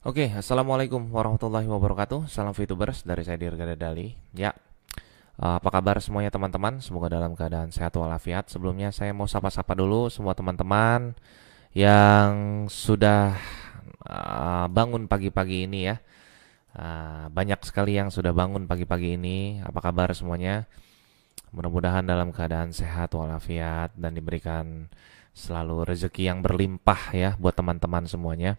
Oke, assalamualaikum warahmatullahi wabarakatuh. Salam VTubers dari saya Dirga Dali. Ya, apa kabar semuanya teman-teman? Semoga dalam keadaan sehat walafiat. Sebelumnya saya mau sapa-sapa dulu semua teman-teman yang sudah bangun pagi-pagi ini ya. Banyak sekali yang sudah bangun pagi-pagi ini. Apa kabar semuanya? Mudah-mudahan dalam keadaan sehat walafiat dan diberikan selalu rezeki yang berlimpah ya buat teman-teman semuanya.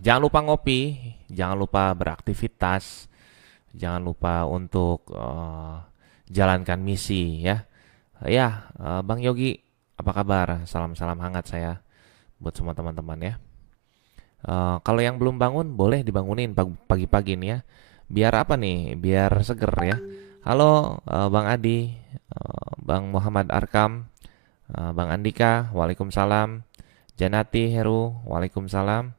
Jangan lupa ngopi, jangan lupa beraktivitas, jangan lupa untuk jalankan misi ya. Bang Yogi, apa kabar? Salam-salam hangat saya buat semua teman-teman ya. Kalau yang belum bangun, boleh dibangunin pagi-pagi nih ya. Biar apa nih? Biar seger ya. Halo, Bang Adi, Bang Muhammad Arkam, Bang Andika, Waalaikumsalam. Janati Heru, Waalaikumsalam.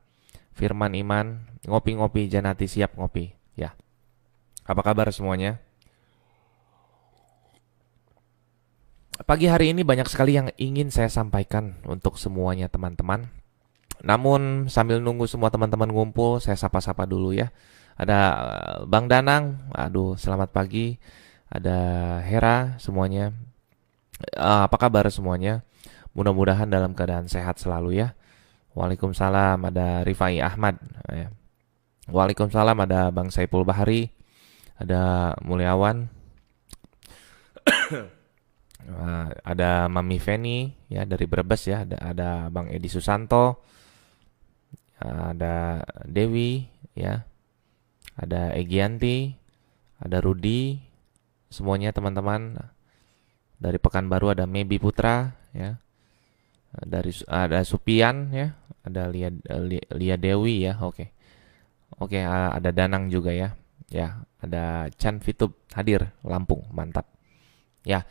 Firman Iman, ngopi-ngopi Janati siap ngopi. Ya, apa kabar semuanya? Pagi hari ini banyak sekali yang ingin saya sampaikan untuk semuanya teman-teman. Namun sambil nunggu semua teman-teman ngumpul, saya sapa-sapa dulu ya. Ada Bang Danang, aduh selamat pagi. Ada Hera semuanya. Apa kabar semuanya? Mudah-mudahan dalam keadaan sehat selalu ya. Waalaikumsalam, ada Rifai Ahmad. Ya. Waalaikumsalam, ada Bang Saipul Bahari, ada Mulyawan, ada Mami Feni ya dari Brebes ya, ada Bang Edi Susanto, ada Dewi ya, ada Egianti, ada Rudi, semuanya teman-teman. Dari Pekanbaru ada Mebi Putra ya, ada Supian ya, ada Lia Dewi ya, oke. Oke, ada Danang juga ya. Ya, ada Chan Fitub hadir Lampung, mantap. Ya,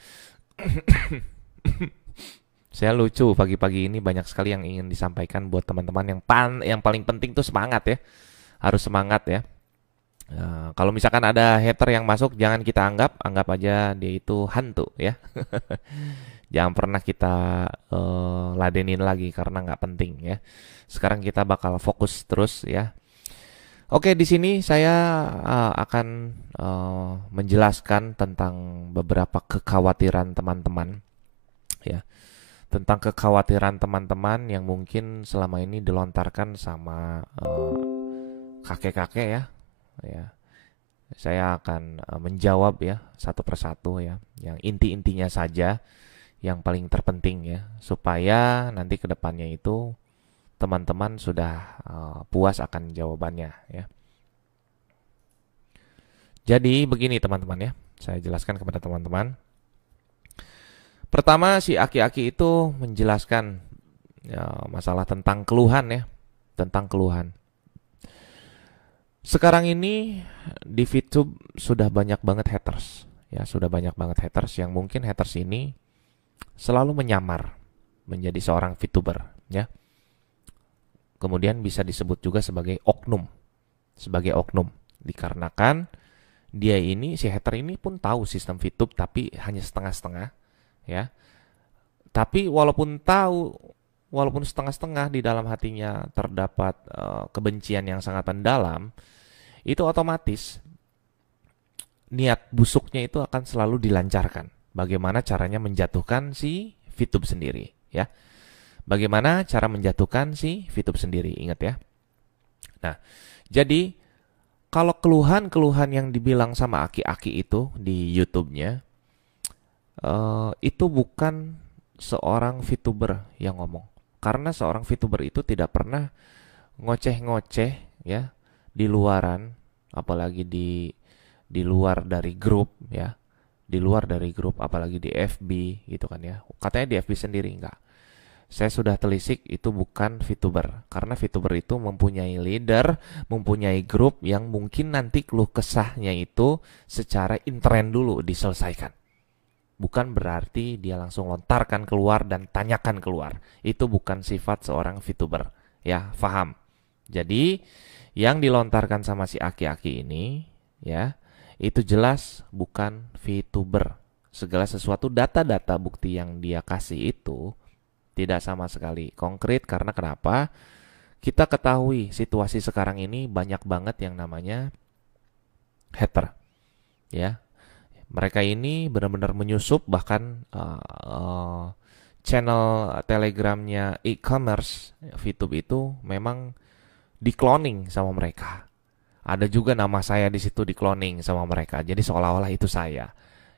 saya lucu pagi-pagi ini banyak sekali yang ingin disampaikan buat teman-teman yang paling penting tuh semangat ya. Harus semangat ya. Kalau misalkan ada hater yang masuk jangan kita anggap aja dia itu hantu ya. Jangan pernah kita ladenin lagi karena nggak penting ya. Sekarang kita bakal fokus terus ya. Oke, di sini saya akan menjelaskan tentang beberapa kekhawatiran teman-teman ya. Tentang kekhawatiran teman-teman yang mungkin selama ini dilontarkan sama kakek-kakek ya. Ya, saya akan menjawab ya satu persatu ya, yang inti-intinya saja, yang paling terpenting ya, supaya nanti kedepannya itu teman-teman sudah puas akan jawabannya ya. Jadi begini teman-teman ya, saya jelaskan kepada teman-teman. Pertama si aki-aki itu menjelaskan ya, masalah tentang keluhan ya, tentang keluhan. Sekarang ini di VTube sudah banyak banget haters, ya sudah banyak banget haters yang mungkin haters ini selalu menyamar menjadi seorang VTuber, ya. Kemudian bisa disebut juga sebagai oknum, dikarenakan dia ini si hater ini pun tahu sistem VTube tapi hanya setengah-setengah, ya. Tapi walaupun setengah-setengah di dalam hatinya terdapat kebencian yang sangat mendalam, itu otomatis niat busuknya itu akan selalu dilancarkan. Bagaimana caranya menjatuhkan si VTube sendiri, ya. Bagaimana cara menjatuhkan si VTube sendiri, ingat ya. Nah, jadi kalau keluhan-keluhan yang dibilang sama aki-aki itu di YouTube-nya, itu bukan seorang VTuber yang ngomong. Karena seorang VTuber itu tidak pernah ngoceh-ngoceh ya di luaran, apalagi di luar dari grup ya, di luar dari grup, apalagi di FB gitu kan ya. Katanya di FB sendiri enggak. Saya sudah telisik itu bukan VTuber, karena VTuber itu mempunyai leader, mempunyai grup yang mungkin nanti keluh kesahnya itu secara intern dulu diselesaikan. Bukan berarti dia langsung lontarkan keluar dan tanyakan keluar. Itu bukan sifat seorang VTuber. Ya, paham. Jadi, yang dilontarkan sama si aki-aki ini, ya, itu jelas bukan VTuber. Segala sesuatu data-data bukti yang dia kasih itu tidak sama sekali konkret. Karena kenapa? Kita ketahui situasi sekarang ini banyak banget yang namanya hater, ya. Mereka ini benar-benar menyusup, bahkan channel Telegramnya e-commerce VTube itu memang di-cloning sama mereka. Ada juga nama saya di situ di-cloning sama mereka. Jadi seolah-olah itu saya,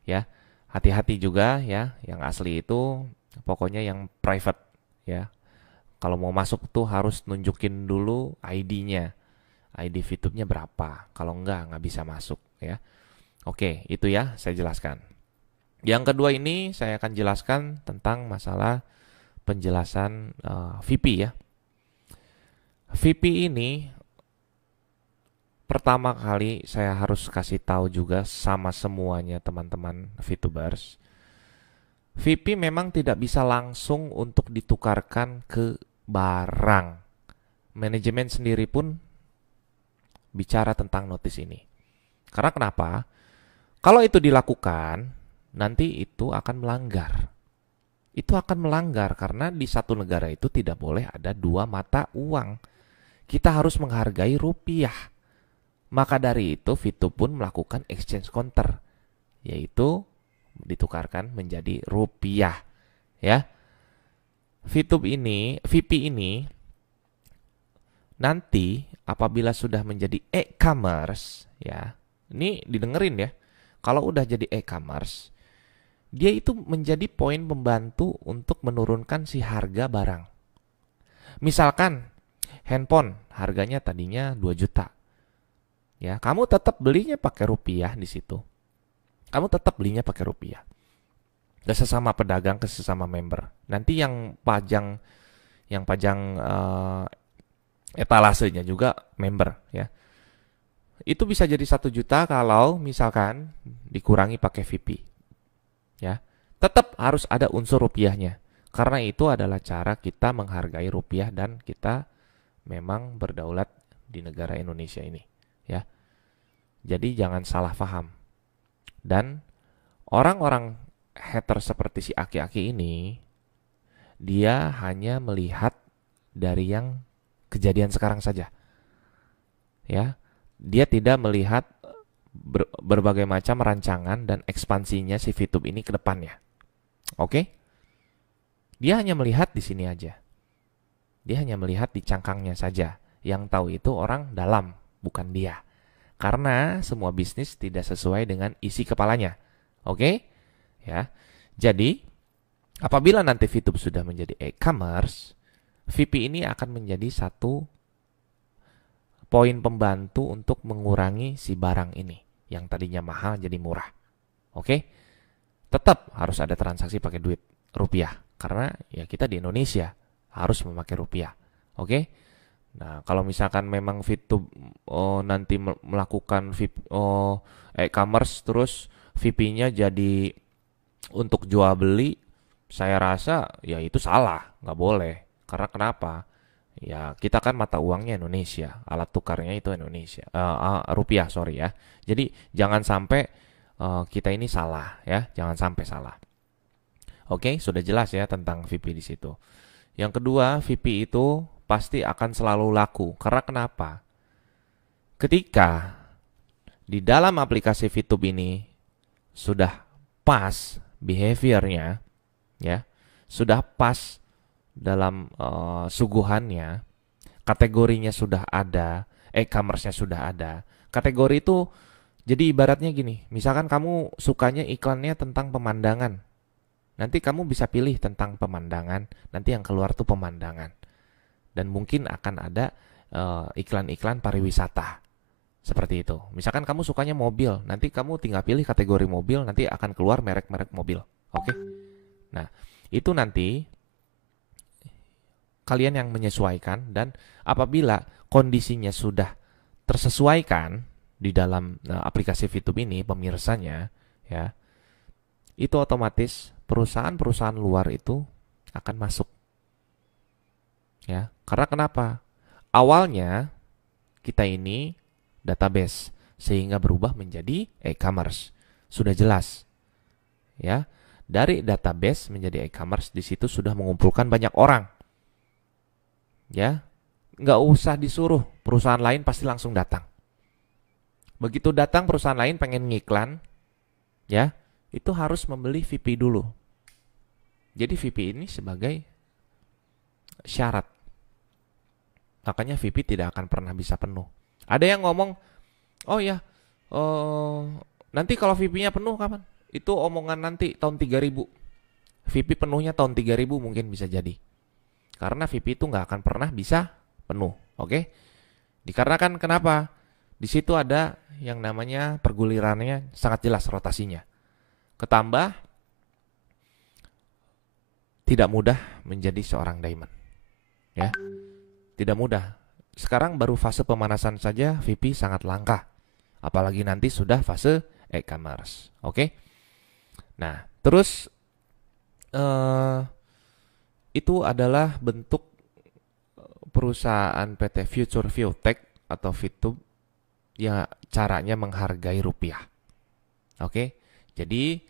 ya. Hati-hati juga ya, yang asli itu pokoknya yang private, ya. Kalau mau masuk tuh harus nunjukin dulu ID-nya. ID VTube-nya berapa. Kalau nggak bisa masuk, ya. Oke, itu ya saya jelaskan. Yang kedua ini saya akan jelaskan tentang masalah penjelasan VP ya. VP ini pertama kali saya harus kasih tahu juga sama semuanya teman-teman VTubers. VP memang tidak bisa langsung untuk ditukarkan ke barang. Manajemen sendiri pun bicara tentang notis ini. Karena kenapa? Kalau itu dilakukan, nanti itu akan melanggar. Itu akan melanggar karena di satu negara itu tidak boleh ada dua mata uang. Kita harus menghargai rupiah. Maka dari itu VTube pun melakukan exchange counter, yaitu ditukarkan menjadi rupiah, ya. VTube ini, VP ini nanti apabila sudah menjadi e-commerce, ya. Ini didengerin ya. Kalau udah jadi e-commerce, dia itu menjadi poin pembantu untuk menurunkan si harga barang. Misalkan handphone harganya tadinya 2 juta. Ya, kamu tetap belinya pakai rupiah di situ. Kamu tetap belinya pakai rupiah. Dan sesama pedagang ke sesama member. Nanti yang pajang etalasenya juga member ya. Itu bisa jadi 1 juta kalau misalkan dikurangi pakai VP. Ya. Tetap harus ada unsur rupiahnya. Karena itu adalah cara kita menghargai rupiah dan kita memang berdaulat di negara Indonesia ini. Ya. Jadi jangan salah paham. Dan orang-orang hater seperti si Aki-Aki ini, dia hanya melihat dari yang kejadian sekarang saja. Ya. Dia tidak melihat berbagai macam rancangan dan ekspansinya si VTube ini ke depannya. Oke? Dia hanya melihat di sini aja. Dia hanya melihat di cangkangnya saja. Yang tahu itu orang dalam, bukan dia. Karena semua bisnis tidak sesuai dengan isi kepalanya. Oke? Ya. Jadi, apabila nanti VTube sudah menjadi e-commerce, VP ini akan menjadi satu poin pembantu untuk mengurangi si barang ini. Yang tadinya mahal jadi murah. Oke? Tetap harus ada transaksi pakai duit rupiah. Karena ya kita di Indonesia harus memakai rupiah. Oke? Nah, kalau misalkan memang VTube nanti melakukan e-commerce terus VP-nya jadi untuk jual beli, saya rasa ya itu salah, nggak boleh. Karena kenapa? Ya kita kan mata uangnya Indonesia, alat tukarnya itu Indonesia, rupiah sorry ya. Jadi jangan sampai kita ini salah ya, jangan sampai salah. Oke, sudah jelas ya tentang VP di situ. Yang kedua, VP itu pasti akan selalu laku. Karena kenapa? Ketika di dalam aplikasi VTube ini sudah pas behaviornya, ya, sudah pas dalam suguhannya, kategorinya sudah ada, e-commerce-nya sudah ada. Kategori itu jadi ibaratnya gini, misalkan kamu sukanya iklannya tentang pemandangan. Nanti kamu bisa pilih tentang pemandangan, nanti yang keluar tuh pemandangan. Dan mungkin akan ada iklan-iklan pariwisata. Seperti itu. Misalkan kamu sukanya mobil, nanti kamu tinggal pilih kategori mobil, nanti akan keluar merek-merek mobil. Oke? Nah, itu nanti kalian yang menyesuaikan, dan apabila kondisinya sudah tersesuaikan di dalam aplikasi VTube ini, pemirsanya, ya, itu otomatis perusahaan-perusahaan luar itu akan masuk. Ya, karena kenapa? Awalnya kita ini database sehingga berubah menjadi e-commerce. Sudah jelas. Ya, dari database menjadi e-commerce, di situ sudah mengumpulkan banyak orang. Ya. nggak usah disuruh, perusahaan lain pasti langsung datang. Begitu datang perusahaan lain pengen ngiklan, ya, itu harus membeli VP dulu. Jadi VP ini sebagai syarat. Makanya VP tidak akan pernah bisa penuh. Ada yang ngomong, oh ya, nanti kalau VP-nya penuh kapan? Itu omongan nanti tahun 3000. VP penuhnya tahun 3000 mungkin bisa jadi. Karena VP itu nggak akan pernah bisa penuh, oke? Dikarenakan kenapa? Di situ ada yang namanya pergulirannya sangat jelas rotasinya. Ketambah tidak mudah menjadi seorang diamond, ya, tidak mudah. Sekarang baru fase pemanasan saja VP sangat langka, apalagi nanti sudah fase e-commerce, oke? Nah, terus itu adalah bentuk perusahaan PT Future Biotech atau Vitub ya, caranya menghargai rupiah. Oke, jadi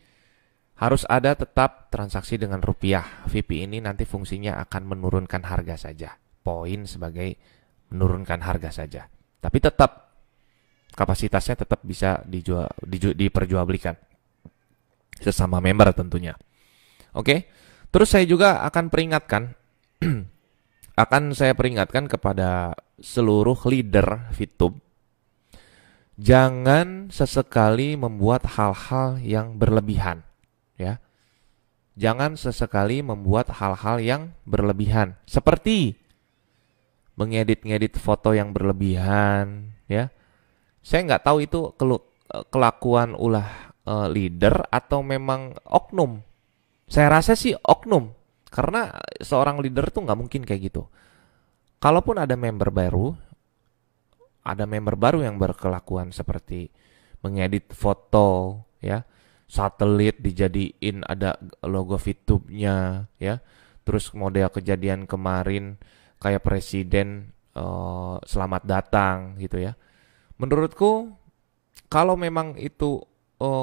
harus ada tetap transaksi dengan rupiah. VP ini nanti fungsinya akan menurunkan harga saja. Poin sebagai menurunkan harga saja. Tapi tetap kapasitasnya tetap bisa diperjualbelikan sesama member tentunya. Oke, terus saya juga akan peringatkan kepada seluruh leader VTube, jangan sesekali membuat hal-hal yang berlebihan, ya. Jangan sesekali membuat hal-hal yang berlebihan, seperti mengedit-ngedit foto yang berlebihan, ya. Saya nggak tahu itu kelakuan ulah leader atau memang oknum. Saya rasa sih oknum, karena seorang leader tuh nggak mungkin kayak gitu. Kalaupun ada member baru yang berkelakuan seperti mengedit foto, ya, satelit dijadiin ada logo VTube-nya, ya, terus model kejadian kemarin kayak presiden selamat datang gitu ya. Menurutku kalau memang itu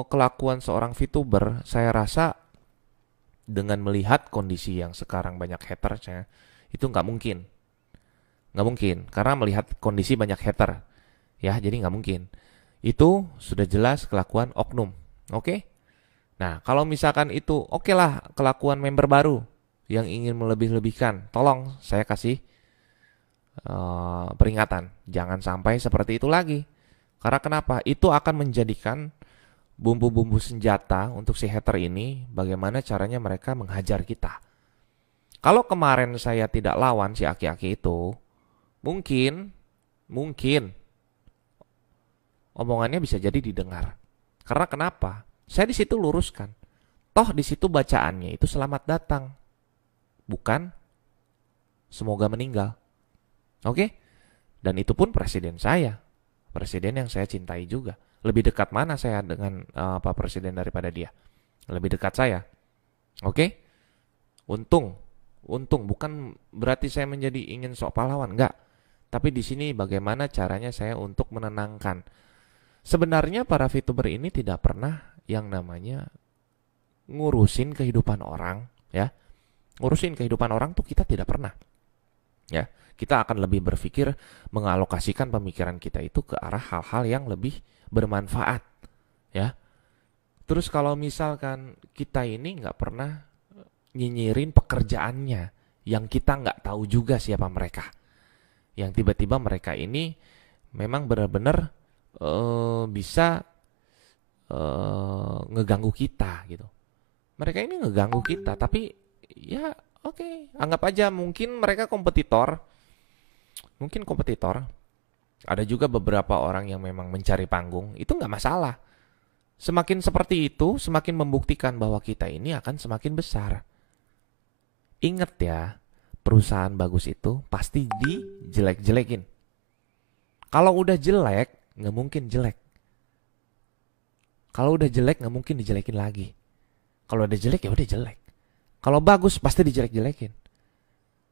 kelakuan seorang VTuber, saya rasa dengan melihat kondisi yang sekarang banyak hatersnya, itu nggak mungkin, karena melihat kondisi banyak hater, ya, jadi nggak mungkin. Itu sudah jelas kelakuan oknum, oke? Nah, kalau misalkan itu oke lah kelakuan member baru yang ingin melebih-lebihkan, tolong saya kasih peringatan, jangan sampai seperti itu lagi. Karena kenapa? Itu akan menjadikan bumbu-bumbu senjata untuk si hater ini, bagaimana caranya mereka menghajar kita. Kalau kemarin saya tidak lawan si aki-aki itu, mungkin omongannya bisa jadi didengar. Karena kenapa? Saya di situ luruskan. Toh di situ bacaannya itu selamat datang, bukan semoga meninggal. Oke? Dan itu pun presiden saya, presiden yang saya cintai juga. Lebih dekat mana saya dengan Pak Presiden daripada dia? Lebih dekat saya. Oke? Untung bukan berarti saya menjadi ingin sok pahlawan, enggak. Tapi di sini bagaimana caranya saya untuk menenangkan. Sebenarnya para VTuber ini tidak pernah yang namanya ngurusin kehidupan orang, ya. Ngurusin kehidupan orang tuh kita tidak pernah. Ya, kita akan lebih berpikir mengalokasikan pemikiran kita itu ke arah hal-hal yang lebih bermanfaat, ya. Terus kalau misalkan kita ini nggak pernah nyinyirin pekerjaannya, yang kita nggak tahu juga siapa mereka, yang tiba-tiba mereka ini memang benar-benar bisa ngeganggu kita gitu. Mereka ini ngeganggu kita, tapi ya oke, anggap aja mungkin mereka kompetitor. Ada juga beberapa orang yang memang mencari panggung, itu nggak masalah. Semakin seperti itu, semakin membuktikan bahwa kita ini akan semakin besar. Ingat ya, perusahaan bagus itu pasti dijelek-jelekin. Kalau udah jelek, nggak mungkin jelek. Kalau udah jelek, nggak mungkin dijelekin lagi. Kalau udah jelek, ya udah jelek. Kalau bagus, pasti dijelek-jelekin.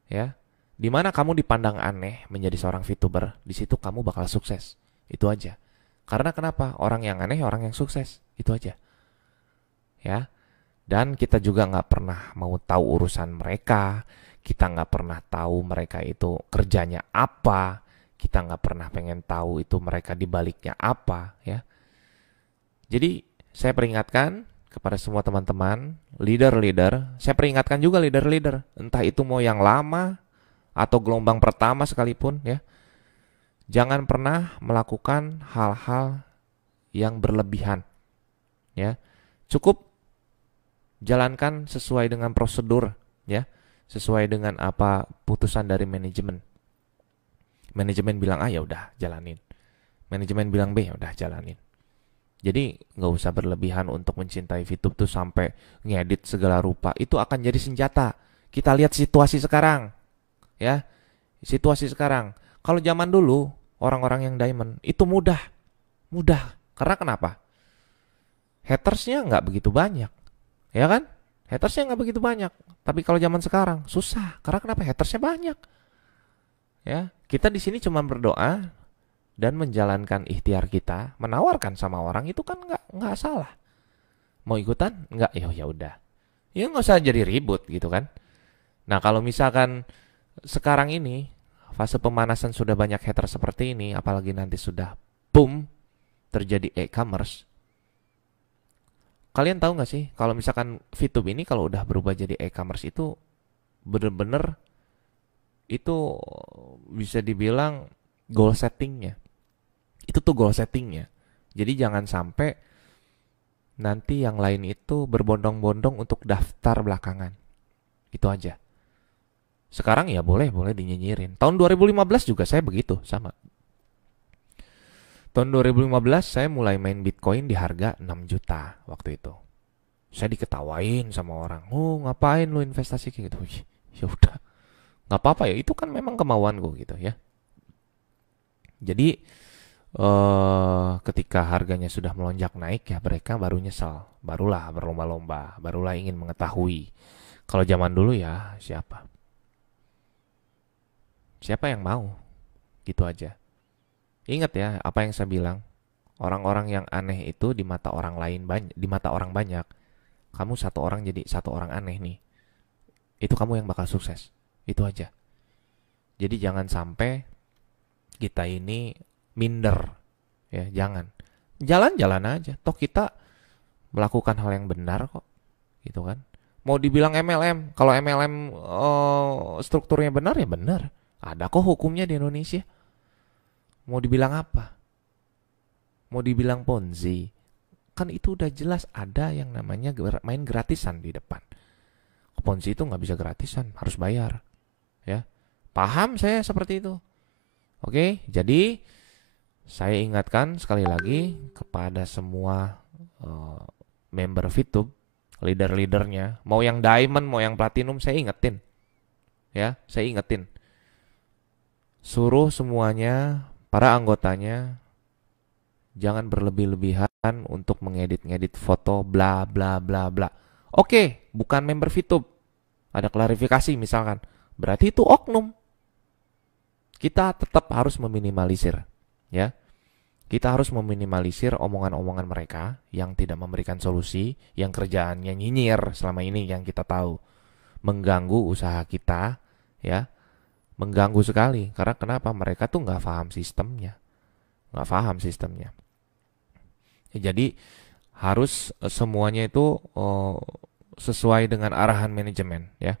Ya. Di mana kamu dipandang aneh menjadi seorang VTuber, di situ kamu bakal sukses. Itu aja. Karena kenapa? Orang yang aneh, orang yang sukses. Itu aja. Ya. Dan kita juga nggak pernah mau tahu urusan mereka. kita nggak pernah tahu mereka itu kerjanya apa, kita nggak pernah pengen tahu itu mereka di baliknya apa, ya. Jadi saya peringatkan kepada semua teman-teman, leader-leader, saya peringatkan juga leader-leader, entah itu mau yang lama atau gelombang pertama sekalipun, ya. Jangan pernah melakukan hal-hal yang berlebihan, ya. Cukup jalankan sesuai dengan prosedur, ya. Sesuai dengan apa putusan dari manajemen. Manajemen bilang A, ya udah jalanin. Manajemen bilang B, ya udah jalanin. Jadi nggak usah berlebihan untuk mencintai VTube tuh sampai ngedit segala rupa. Itu akan jadi senjata. Kita lihat situasi sekarang, ya. Situasi sekarang. Kalau zaman dulu orang-orang yang diamond itu mudah. Karena kenapa? Hatersnya nggak begitu banyak, ya kan? Hatersnya nggak begitu banyak. Tapi kalau zaman sekarang susah. Karena kenapa? Hatersnya banyak. Ya, kita di sini cuma berdoa dan menjalankan ikhtiar kita, menawarkan sama orang itu kan nggak salah. Mau ikutan? Nggak, ya udah. Ya nggak usah jadi ribut gitu kan. Nah kalau misalkan sekarang ini fase pemanasan sudah banyak hater seperti ini, apalagi nanti sudah boom terjadi e-commerce. Kalian tahu nggak sih kalau misalkan VTube ini kalau udah berubah jadi e-commerce itu bener-bener itu bisa dibilang goal settingnya. Itu tuh goal settingnya. Jadi jangan sampai nanti yang lain itu berbondong-bondong untuk daftar belakangan. Itu aja. Sekarang ya boleh dinyinyirin. Tahun 2015 juga saya begitu, sama. Tahun 2015 saya mulai main Bitcoin di harga 6 juta waktu itu. Saya diketawain sama orang. "Oh, ngapain lu investasi kayak gitu?" Ya udah. Nggak apa-apa ya, itu kan memang kemauan gue gitu ya. Jadi ketika harganya sudah melonjak naik ya mereka baru nyesal, barulah berlomba-lomba, barulah ingin mengetahui. Kalau zaman dulu ya siapa yang mau, gitu aja. Ingat ya apa yang saya bilang, orang-orang yang aneh itu di mata orang lain banyak, di mata orang banyak. Kamu satu orang jadi satu orang aneh nih, itu kamu yang bakal sukses, itu aja. Jadi jangan sampai kita ini minder, ya jangan. Jalan-jalan aja, toh kita melakukan hal yang benar kok, gitu kan. Mau dibilang MLM, kalau MLM strukturnya benar ya benar. Ada kok hukumnya di Indonesia. Mau dibilang apa? Mau dibilang Ponzi, kan itu udah jelas ada yang namanya main gratisan di depan. Ponzi itu nggak bisa gratisan, harus bayar, ya. Paham saya seperti itu. Oke, jadi saya ingatkan sekali lagi kepada semua member VTube, leader-leadernya, mau yang diamond, mau yang platinum, saya ingetin. Ya, saya ingetin. Suruh semuanya, para anggotanya, jangan berlebih-lebihan untuk mengedit-ngedit foto bla bla bla bla. Oke, bukan member VTube. Ada klarifikasi misalkan. Berarti itu oknum. Kita tetap harus meminimalisir, ya. Kita harus meminimalisir omongan-omongan mereka yang tidak memberikan solusi, yang kerjaannya nyinyir selama ini yang kita tahu. Mengganggu usaha kita, ya. Mengganggu sekali. Karena kenapa? Mereka tuh nggak paham sistemnya. Ya, jadi harus semuanya itu sesuai dengan arahan manajemen, ya.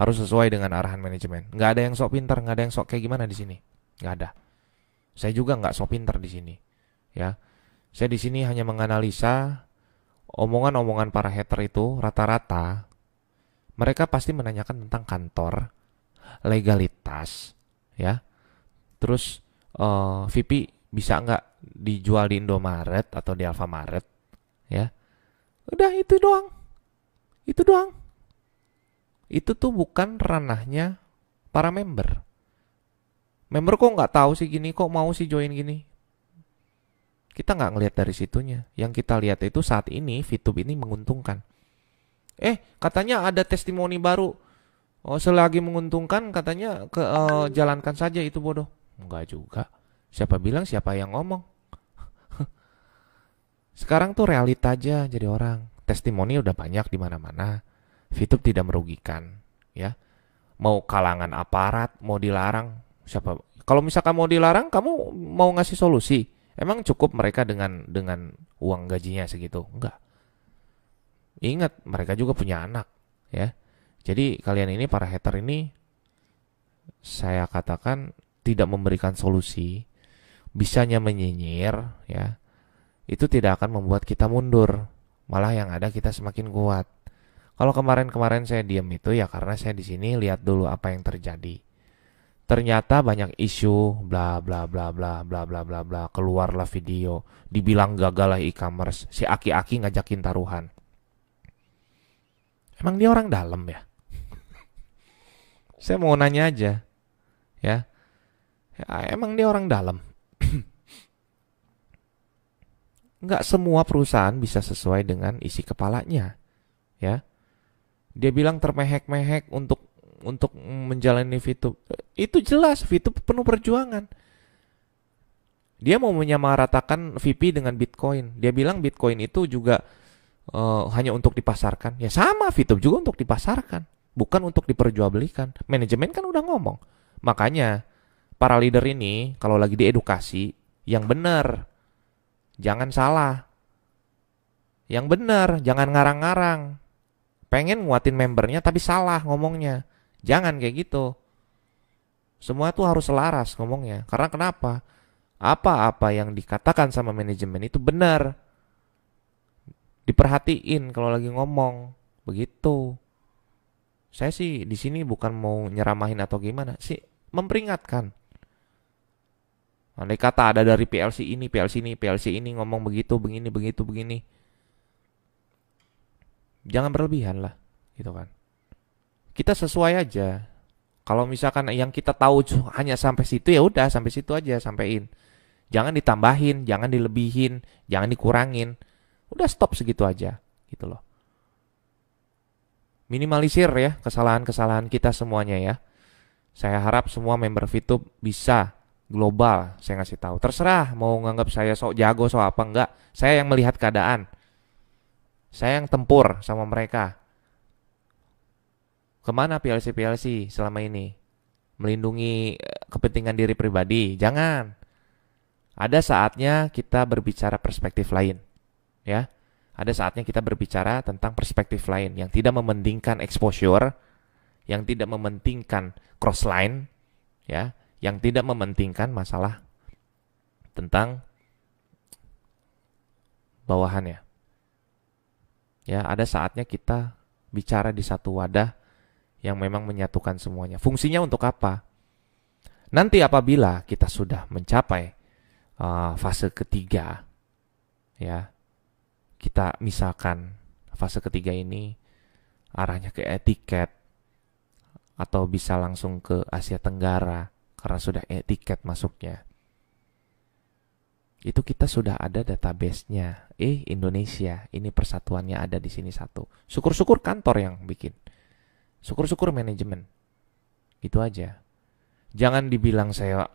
Harus sesuai dengan arahan manajemen. Nggak ada yang sok pintar, nggak ada yang sok kayak gimana di sini. Nggak ada. Saya juga nggak sok pintar di sini, ya. Saya di sini hanya menganalisa omongan-omongan para hater itu rata-rata. Mereka pasti menanyakan tentang kantor, legalitas, ya. Terus VP bisa nggak dijual di Indomaret atau di Alfamaret, ya. Udah itu doang. Itu doang. Itu tuh bukan ranahnya para member. Member kok nggak tahu sih gini, kok mau sih join gini. Kita nggak ngelihat dari situnya. Yang kita lihat itu saat ini VTube ini menguntungkan. Katanya ada testimoni baru. Selagi menguntungkan katanya jalankan saja, itu bodoh. Enggak juga. Siapa bilang, siapa yang ngomong? Sekarang tuh realita aja jadi orang. Testimoni udah banyak di mana-mana. VTube tidak merugikan, ya. Mau kalangan aparat, mau dilarang, siapa? Kalau misalkan mau dilarang, kamu mau ngasih solusi. Emang cukup mereka dengan uang gajinya segitu? Enggak. Ingat, mereka juga punya anak, ya. Jadi kalian ini para hater ini saya katakan tidak memberikan solusi, bisanya menyinyir, ya. Itu tidak akan membuat kita mundur. Malah yang ada kita semakin kuat. Kalau kemarin-kemarin saya diam itu ya karena saya di sini lihat dulu apa yang terjadi. Ternyata banyak isu bla bla bla bla bla bla bla bla, keluarlah video dibilang gagal lah e-commerce, si aki-aki ngajakin taruhan. Emang dia orang dalam ya? Saya mau nanya aja, ya. Emang dia orang dalam? Nggak semua perusahaan bisa sesuai dengan isi kepalanya, ya. Dia bilang termehek-mehek untuk menjalani VTube. Itu jelas VTube penuh perjuangan. Dia mau menyamaratakan VP dengan Bitcoin. Dia bilang Bitcoin itu juga hanya untuk dipasarkan. Ya sama, VTube juga untuk dipasarkan, bukan untuk diperjualbelikan. Manajemen kan udah ngomong. Makanya para leader ini kalau lagi diedukasi yang benar, jangan salah. Yang benar, jangan ngarang-ngarang. Pengen nguatin membernya tapi salah ngomongnya. Jangan kayak gitu. Semua tuh harus selaras ngomongnya. Karena kenapa? Apa-apa yang dikatakan sama manajemen itu benar. Diperhatiin kalau lagi ngomong. Begitu. Saya sih di sini bukan mau nyeramahin atau gimana sih, memperingatkan. Andai kata ada dari PLC ini ngomong begitu, begini, begitu, begini. Jangan berlebihan lah, gitu kan. Kita sesuai aja. Kalau misalkan yang kita tahu hanya sampai situ ya udah sampai situ aja sampein. Jangan ditambahin, jangan dilebihin, jangan dikurangin. Udah stop segitu aja, gitu loh. Minimalisir ya kesalahan-kesalahan kita semuanya ya. Saya harap semua member VTube bisa global, saya ngasih tahu. Terserah mau nganggap saya sok jago sok apa enggak. Saya yang melihat keadaan. Saya yang tempur sama mereka. Kemana PLC selama ini? Melindungi kepentingan diri pribadi? Jangan. Ada saatnya kita berbicara perspektif lain. Ya. Ada saatnya kita berbicara tentang perspektif lain yang tidak mementingkan exposure, yang tidak mementingkan crossline, ya, yang tidak mementingkan masalah tentang bawahannya. Ya, ada saatnya kita bicara di satu wadah yang memang menyatukan semuanya. Fungsinya untuk apa? Nanti apabila kita sudah mencapai fase ketiga, ya, kita misalkan fase ketiga ini arahnya ke etiket atau bisa langsung ke Asia Tenggara karena sudah etiket masuknya. Itu kita sudah ada database-nya. Indonesia, ini persatuannya ada di sini satu. Syukur-syukur kantor yang bikin. Syukur-syukur manajemen. Itu aja. Jangan dibilang saya,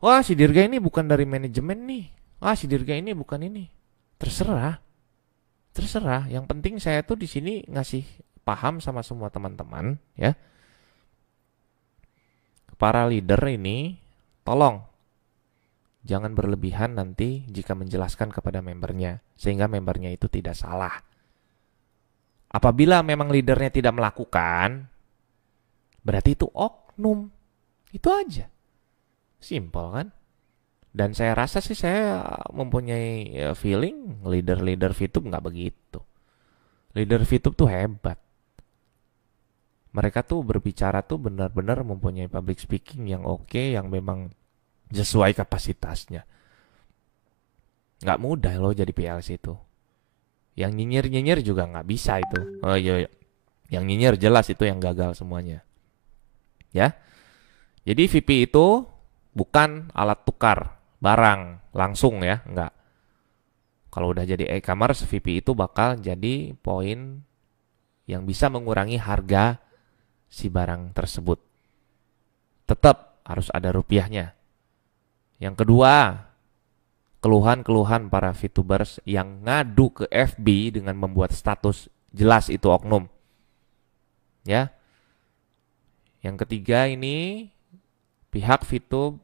wah si Dirga ini bukan dari manajemen nih. Wah si Dirga ini bukan ini. Terserah. Yang penting saya tuh di sini ngasih paham sama semua teman-teman, ya. Para leader ini tolong jangan berlebihan nanti jika menjelaskan kepada membernya sehingga membernya itu tidak salah. Apabila memang leadernya tidak melakukan, berarti itu oknum. Itu aja. Simpel kan? Dan saya rasa sih saya mempunyai feeling leader-leader VTube nggak begitu. Leader VTube tuh hebat. Mereka tuh berbicara tuh benar-benar mempunyai public speaking yang oke, yang memang sesuai kapasitasnya. Nggak mudah loh jadi PLC itu. Yang nyinyir-nyinyir juga nggak bisa itu. Oh iya. Yang nyinyir jelas itu yang gagal semuanya. Ya. Jadi VP itu bukan alat tukar barang langsung ya, enggak. Kalau udah jadi e-commerce, VP itu bakal jadi poin yang bisa mengurangi harga si barang tersebut. Tetap harus ada rupiahnya. Yang kedua, keluhan-keluhan para VTubers yang ngadu ke FB dengan membuat status jelas itu oknum. Ya. Yang ketiga ini pihak VTube,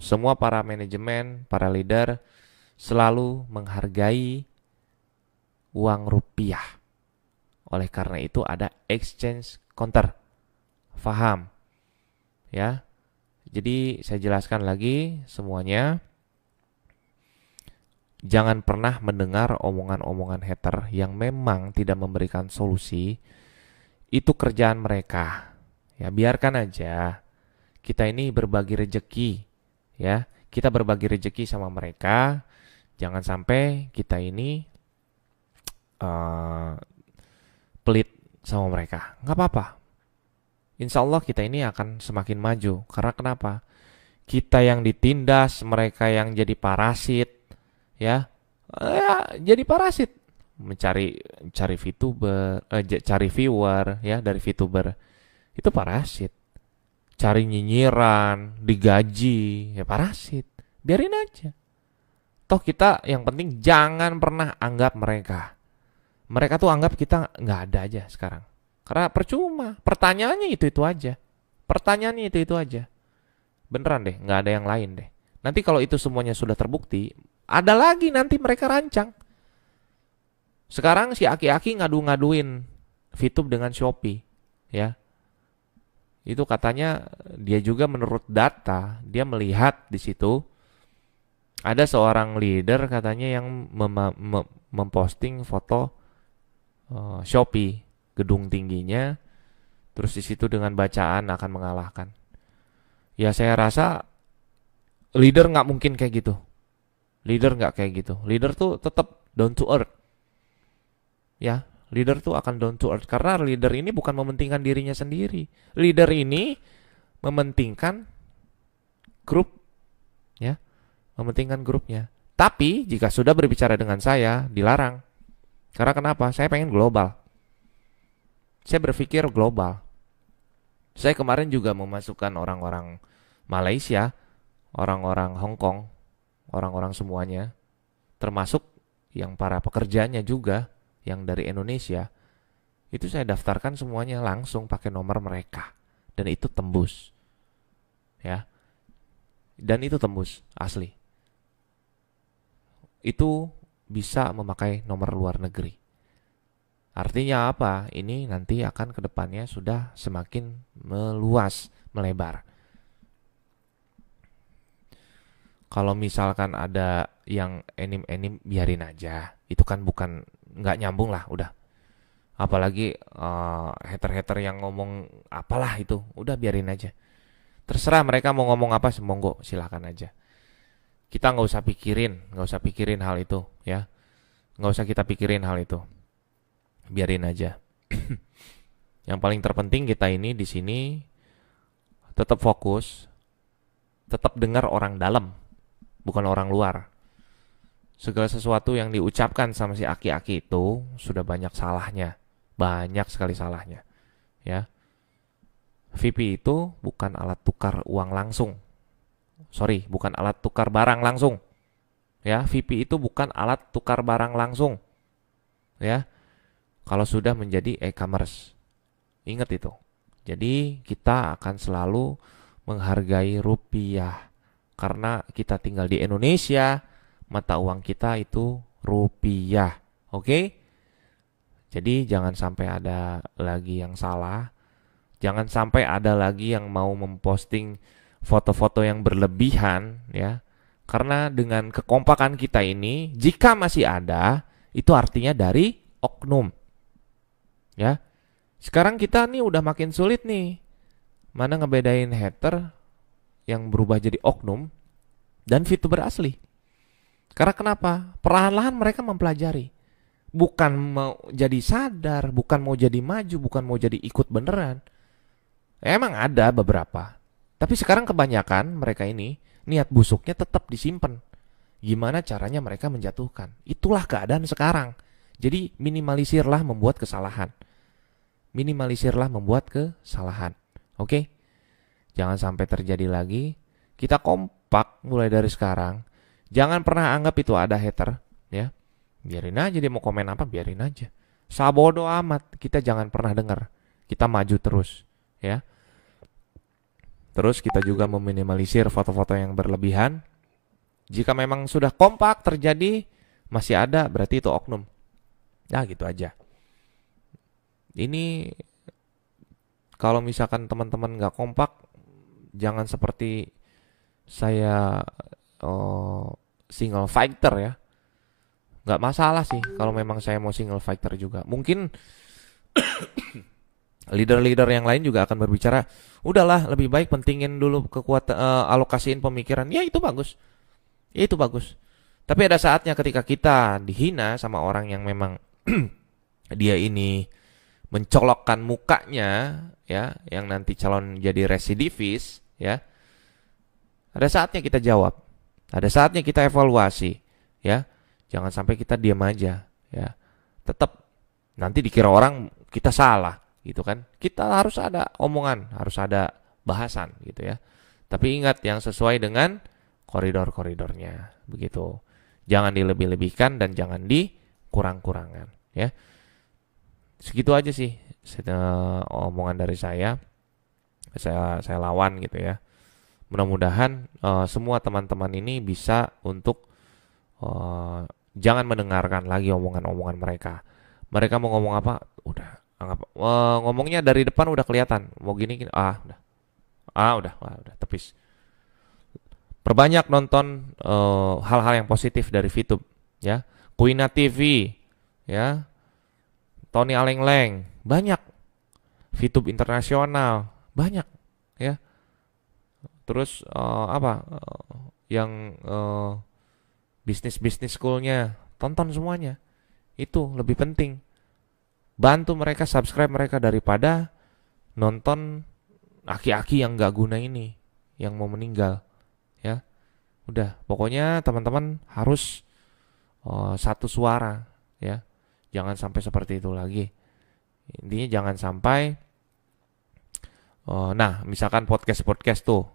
semua para manajemen, para leader selalu menghargai uang rupiah. Oleh karena itu ada exchange counter. Faham? Ya. Jadi saya jelaskan lagi semuanya. Jangan pernah mendengar omongan-omongan hater yang memang tidak memberikan solusi. Itu kerjaan mereka. Ya, biarkan aja. Kita ini berbagi rejeki, ya. Kita berbagi rejeki sama mereka. Jangan sampai kita ini pelit sama mereka. Nggak apa-apa. Insya Allah kita ini akan semakin maju. Karena kenapa? Kita yang ditindas, mereka yang jadi parasit, ya, jadi parasit. Cari VTuber, cari viewer, ya, dari VTuber. Itu parasit. Cari nyinyiran, digaji, ya parasit. Biarin aja. Toh kita yang penting jangan pernah anggap mereka. Mereka tuh anggap kita nggak ada aja sekarang. Karena percuma. Pertanyaannya itu aja. Pertanyaannya itu aja. Beneran deh, nggak ada yang lain deh. Nanti kalau itu semuanya sudah terbukti, ada lagi nanti mereka rancang. Sekarang si aki-aki ngadu-ngaduin VTube dengan Shopee, ya. Itu katanya dia juga menurut data, dia melihat di situ ada seorang leader katanya yang memposting foto Shopee, gedung tingginya, terus di situ dengan bacaan akan mengalahkan. Ya saya rasa leader nggak mungkin kayak gitu. Leader nggak kayak gitu. Leader tuh tetap down to earth. Ya, leader tuh akan down to earth karena leader ini bukan mementingkan dirinya sendiri. Leader ini mementingkan grup, ya, mementingkan grupnya. Tapi jika sudah berbicara dengan saya, dilarang. Karena kenapa? Saya pengen global. Saya berpikir global. Saya kemarin juga memasukkan orang-orang Malaysia, orang-orang Hong Kong, orang-orang semuanya, termasuk yang para pekerjanya juga, yang dari Indonesia, itu saya daftarkan semuanya langsung pakai nomor mereka. Dan itu tembus. Ya. Dan itu tembus, asli. Itu bisa memakai nomor luar negeri. Artinya apa? Ini nanti akan ke depannya sudah semakin meluas, melebar. Kalau misalkan ada yang enim-enim, biarin aja. Itu kan bukan, nggak nyambung lah, udah. Apalagi hater-hater yang ngomong apalah itu, udah biarin aja. Terserah mereka mau ngomong apa, monggo silakan aja. Kita nggak usah pikirin hal itu, ya. Nggak usah kita pikirin hal itu. Biarin aja. Yang paling terpenting kita ini di sini tetap fokus, tetap dengar orang dalam, bukan orang luar. Segala sesuatu yang diucapkan sama si aki-aki itu sudah banyak salahnya, banyak sekali salahnya, ya. VP itu bukan alat tukar uang langsung. Bukan alat tukar barang langsung. Ya, VP itu bukan alat tukar barang langsung. Ya. Kalau sudah menjadi e-commerce. Ingat itu. Jadi, kita akan selalu menghargai rupiah. Karena kita tinggal di Indonesia, mata uang kita itu rupiah. Oke? Jadi, jangan sampai ada lagi yang salah. Jangan sampai ada lagi yang mau memposting foto-foto yang berlebihan, ya. Karena dengan kekompakan kita ini, jika masih ada, itu artinya dari oknum. Ya. Sekarang kita nih udah makin sulit nih. Mana ngebedain hater yang berubah jadi oknum dan VTuber asli. Karena kenapa? Perlahan-lahan mereka mempelajari. Bukan mau jadi sadar, bukan mau jadi maju, bukan mau jadi ikut beneran. Emang ada beberapa. Tapi sekarang kebanyakan mereka ini niat busuknya tetap disimpan. Gimana caranya mereka menjatuhkan? Itulah keadaan sekarang. Jadi minimalisirlah membuat kesalahan. Oke? Jangan sampai terjadi lagi. Kita kompak mulai dari sekarang. Jangan pernah anggap itu ada hater, ya. Biarin aja dia mau komen apa, biarin aja. Sabodo amat, kita jangan pernah dengar. Kita maju terus, ya. Terus kita juga meminimalisir foto-foto yang berlebihan. Jika memang sudah kompak terjadi masih ada, berarti itu oknum. Nah, gitu aja. Ini kalau misalkan teman-teman nggak kompak, jangan seperti saya single fighter ya. Nggak masalah sih kalau memang saya mau single fighter juga. Mungkin leader-leader yang lain juga akan berbicara, udahlah lebih baik pentingin dulu kekuatan, alokasiin pemikiran. Ya itu bagus. Ya itu bagus. Tapi ada saatnya ketika kita dihina sama orang yang memang dia ini mencolokkan mukanya, ya, yang nanti calon jadi residivis, ya. Ada saatnya kita jawab. Ada saatnya kita evaluasi, ya. Jangan sampai kita diam aja, ya. Tetap nanti dikira orang kita salah, gitu kan. Kita harus ada omongan, harus ada bahasan, gitu ya. Tapi ingat yang sesuai dengan koridor-koridornya, begitu. Jangan dilebih-lebihkan dan jangan dikurang-kurangkan, ya. Segitu aja sih omongan dari saya. Saya lawan gitu ya. Mudah-mudahan semua teman-teman ini bisa untuk jangan mendengarkan lagi omongan-omongan mereka. Mereka mau ngomong apa, udah anggap ngomongnya dari depan udah kelihatan. Mau gini, udah tepis. Perbanyak nonton hal-hal yang positif dari VTube, ya. Kuina TV, ya. Tony Aleng-Leng, banyak. VTube internasional, banyak, ya. Terus yang bisnis schoolnya, tonton semuanya. Itu lebih penting. Bantu mereka, subscribe mereka daripada nonton aki-aki yang gak guna ini, yang mau meninggal, ya. Udah, pokoknya teman-teman harus satu suara, ya. Jangan sampai seperti itu lagi. Intinya jangan sampai misalkan podcast tuh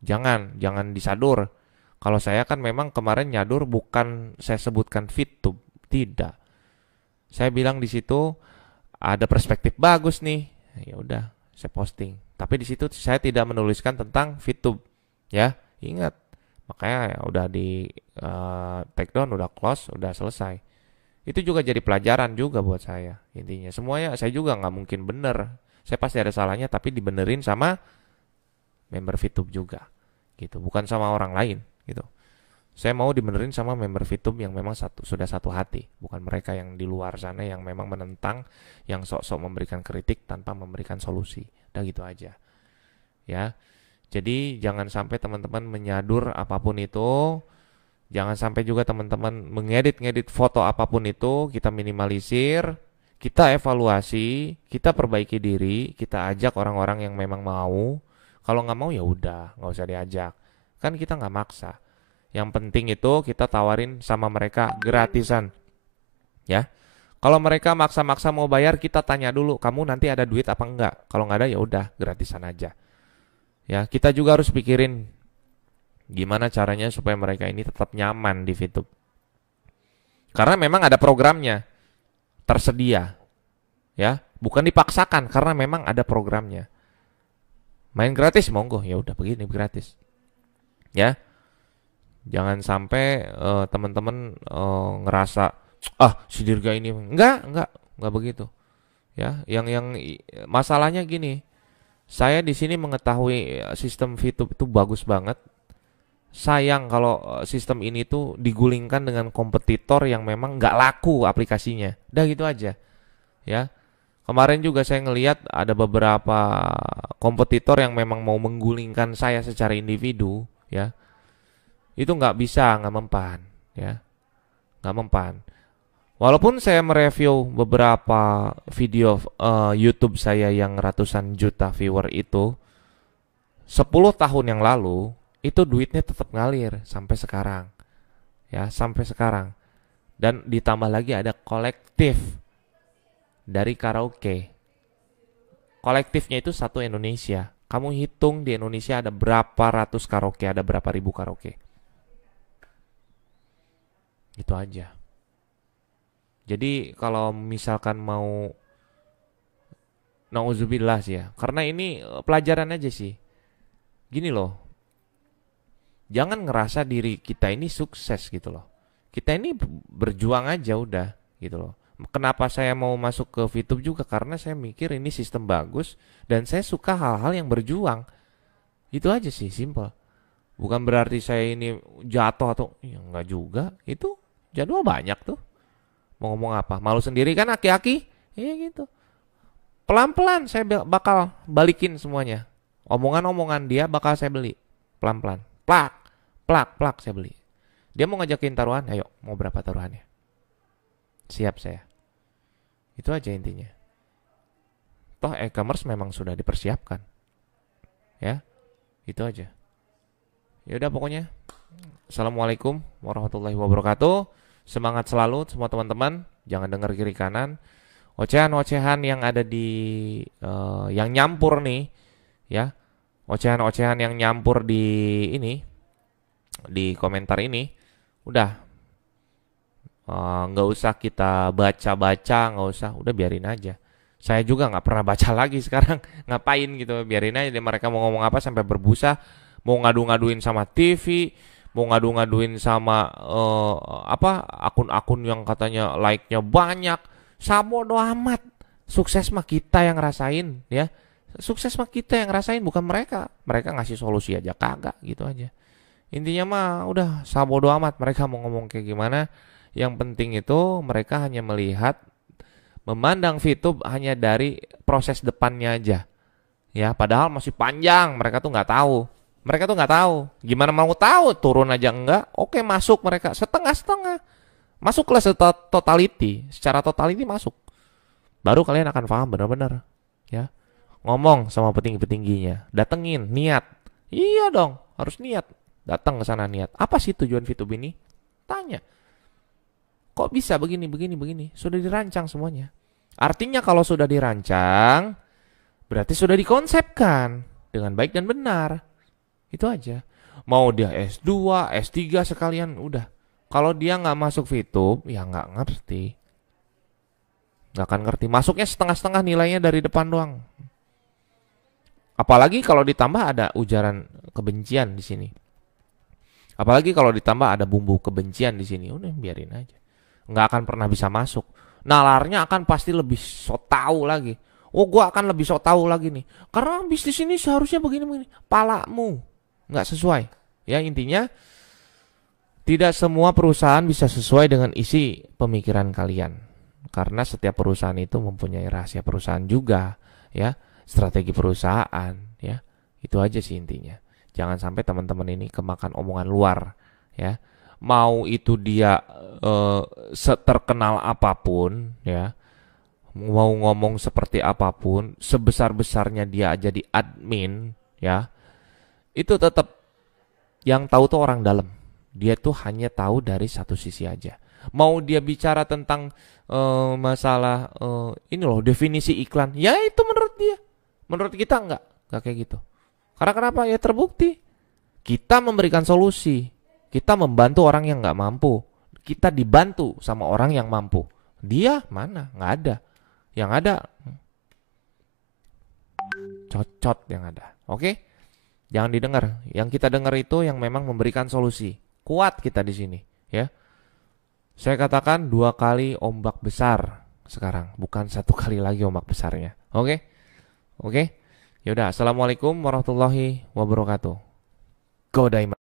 jangan disadur. Kalau saya kan memang kemarin nyadur bukan saya sebutkan VTube, tidak. Saya bilang di situ ada perspektif bagus nih. Ya udah, saya posting. Tapi di situ saya tidak menuliskan tentang VTube, ya. Ingat. Makanya ya udah di take down, udah close, udah selesai. Itu juga jadi pelajaran juga buat saya. Intinya semuanya saya juga nggak mungkin bener. Saya pasti ada salahnya, tapi dibenerin sama member VTube juga, gitu. Bukan sama orang lain, gitu. Saya mau dibenerin sama member VTube yang memang sudah satu hati, bukan mereka yang di luar sana yang memang menentang, yang sok-sok memberikan kritik tanpa memberikan solusi. Udah gitu aja, ya. Jadi jangan sampai teman-teman menyadur apapun itu. Jangan sampai juga teman-teman mengedit-ngedit foto apapun itu. Kita minimalisir, kita evaluasi, kita perbaiki diri, kita ajak orang-orang yang memang mau. Kalau nggak mau ya udah, nggak usah diajak. Kan kita nggak maksa. Yang penting itu kita tawarin sama mereka gratisan, ya. Kalau mereka maksa-maksa mau bayar, kita tanya dulu, kamu nanti ada duit apa enggak? Kalau nggak ada ya udah, gratisan aja. Ya, kita juga harus pikirin gimana caranya supaya mereka ini tetap nyaman di VTube. Karena memang ada programnya tersedia, ya, bukan dipaksakan karena memang ada programnya. Main gratis monggo, ya udah begini gratis, ya. Jangan sampai teman-teman ngerasa si Dirga ini enggak begitu, ya. Yang masalahnya gini, saya di sini mengetahui sistem VTube itu bagus banget. Sayang kalau sistem ini tuh digulingkan dengan kompetitor yang memang nggak laku aplikasinya. Udah gitu aja, ya. Kemarin juga saya ngelihat ada beberapa kompetitor yang memang mau menggulingkan saya secara individu, ya. Itu nggak bisa, nggak mempan, ya. Nggak mempan. Walaupun saya mereview beberapa video YouTube saya yang ratusan juta viewer itu 10 tahun yang lalu, itu duitnya tetap ngalir sampai sekarang, ya, sampai sekarang. Dan ditambah lagi ada kolektif dari karaoke. Kolektifnya itu satu Indonesia. Kamu hitung di Indonesia ada berapa ratus karaoke, ada berapa ribu karaoke. Gitu aja. Jadi kalau misalkan mau nauzubillah sih ya, karena ini pelajaran aja sih. gini loh, jangan ngerasa diri kita ini sukses gitu loh. Kita ini berjuang aja udah gitu loh. Kenapa saya mau masuk ke VTube juga? Karena saya mikir ini sistem bagus dan saya suka hal-hal yang berjuang. Itu aja sih, simple. Bukan berarti saya ini jatuh atau ya enggak juga. Itu jadwal banyak tuh. Mau ngomong apa? Malu sendiri kan aki-aki? Iya gitu. Pelan-pelan saya bakal balikin semuanya. Omongan-omongan dia bakal saya beli. Pelan-pelan. Plak, plak, plak saya beli. Dia mau ngajakin taruhan, ayo mau berapa taruhannya? Siap saya. Itu aja intinya. Toh e-commerce memang sudah dipersiapkan. Ya, itu aja. Ya udah pokoknya. Assalamualaikum warahmatullahi wabarakatuh. Semangat selalu semua teman-teman. Jangan dengar kiri kanan. Ocehan-ocehan yang ada di yang nyampur nih, ya. Ocehan-ocehan yang nyampur di ini, di komentar ini, udah nggak usah kita baca-baca, nggak usah, udah biarin aja. Saya juga nggak pernah baca lagi sekarang. Ngapain gitu, biarin aja deh, mereka mau ngomong apa sampai berbusa, mau ngadu-ngaduin sama TV, mau ngadu-ngaduin sama apa akun-akun yang katanya like-nya banyak. Sabodo amat. Sukses mah kita yang rasain, ya. Sukses mah kita yang rasain, bukan mereka. Mereka ngasih solusi aja kagak, gitu aja. Intinya mah udah sabodo amat mereka mau ngomong kayak gimana. Yang penting itu mereka hanya melihat, memandang VTube hanya dari proses depannya aja. Ya, padahal masih panjang, mereka tuh nggak tahu. Mereka tuh nggak tahu. Gimana mau tahu? Turun aja enggak? Oke, masuk mereka setengah-setengah. Masuklah secara totality masuk. Baru kalian akan paham benar-benar, ya. Ngomong sama petinggi-petingginya, datengin, niat. Iya dong, harus niat. Datang ke sana niat. Apa sih tujuan VTube ini? Tanya. Kok bisa begini, begini, begini? Sudah dirancang semuanya. Artinya kalau sudah dirancang, berarti sudah dikonsepkan dengan baik dan benar. Itu aja. Mau dia S2, S3 sekalian, udah. Kalau dia nggak masuk VTube, ya nggak ngerti. Nggak akan ngerti. Masuknya setengah-setengah nilainya dari depan doang. Apalagi kalau ditambah ada ujaran kebencian di sini. Apalagi kalau ditambah ada bumbu kebencian di sini. Udah biarin aja. Nggak akan pernah bisa masuk. Nalarnya akan pasti lebih so tahu lagi. Oh, gua akan lebih so tahu lagi nih. Karena bisnis ini seharusnya begini-begini. Palamu. Nggak sesuai. Ya, intinya tidak semua perusahaan bisa sesuai dengan isi pemikiran kalian. Karena setiap perusahaan itu mempunyai rahasia perusahaan juga, ya, strategi perusahaan, ya. Itu aja sih intinya. Jangan sampai teman-teman ini kemakan omongan luar, ya. Mau itu dia terkenal apapun, ya. Mau ngomong seperti apapun, sebesar-besarnya dia jadi admin, ya. Itu tetap yang tahu tuh orang dalam. Dia tuh hanya tahu dari satu sisi aja. Mau dia bicara tentang masalah ini loh definisi iklan, ya itu menurut dia. Menurut kita enggak kayak gitu. Karena kenapa? Ya terbukti. Kita memberikan solusi. Kita membantu orang yang nggak mampu. Kita dibantu sama orang yang mampu. Dia mana? Nggak ada. Yang ada cocot yang ada. Oke? Jangan didengar. Yang kita dengar itu yang memang memberikan solusi. Kuat kita di sini, ya. Saya katakan 2 kali ombak besar sekarang, bukan 1 kali lagi ombak besarnya. Oke? Oke? Yaudah, assalamualaikum warahmatullahi wabarakatuh. Go Diamond.